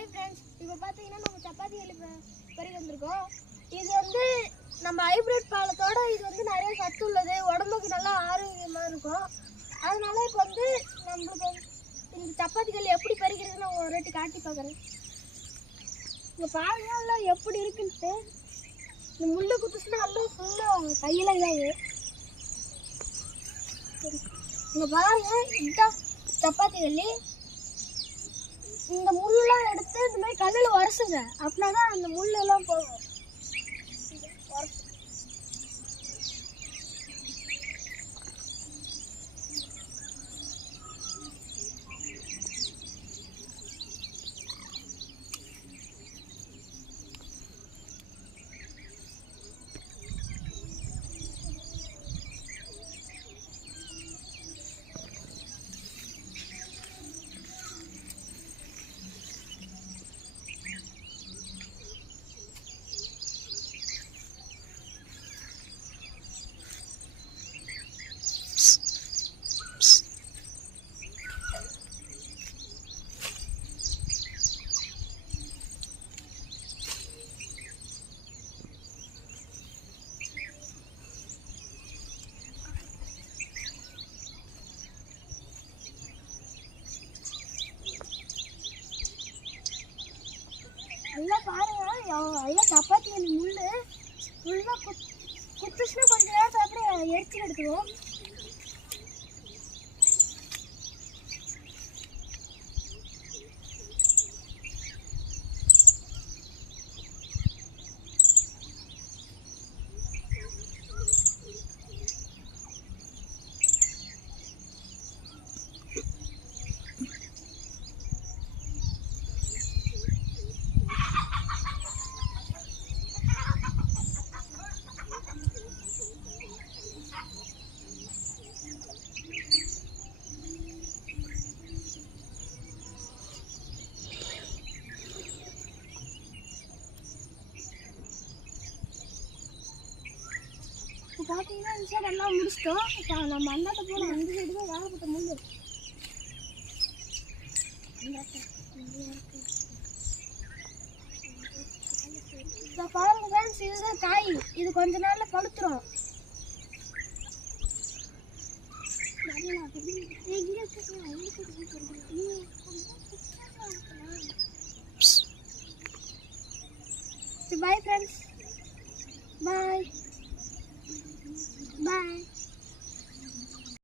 Hi friends, இப்போ பார்த்தீங்கன்னா நம்ம சப்பாத்தி பறி வந்திருக்கோம். இது வந்து நம்ம ஹைப்ரிட் பாலத்தோட இது வந்து நிறைய சத்து உள்ளது, உடம்புக்கு நல்லா ஆரோக்கியமாக இருக்கும். அதனால இப்போ வந்து நம்மளுக்கு இந்த சப்பாத்திகள் எப்படி பறிக்கிறதுன்னு நான் ஒரு வாட்டி காட்டி பார்க்குறேன். இங்கே பாருங்க எப்படி இருக்குன்ட்டு. இந்த முள்ளு குத்துச்சுன்னா எல்லாம் ஃபுல்லாக கையில் இதாகுது. இங்கே பாருங்க, இதுதான் சப்பாத்திகள். இந்த முள்ளெல்லாம் எடுத்து இந்த மாதிரி கல்லில் உரசுங்க, அப்படின்னா தான் அந்த முள்ளெல்லாம் போகும். நல்லா பாருங்க, நல்லா சப்பாத்தி முள்ளு ஃபுல்லாக குத்துச்சுன்னா கொஞ்சம் நேரத்தில் அப்படியே எரிச்சு எடுத்துவோம். பார்த்தீங்கன்னா இந்த சைடு எல்லாம் முடிச்சிட்டோம். இப்போ நம்ம அந்தாட்ட போனோம், அந்த சைடு தான் வேலைப்பட்ட முள்ளு. இப்போ பாருங்க ஃப்ரெண்ட்ஸ், இதுதான் காய். இது கொஞ்ச நாளில் பழுத்துரும். Bye friends.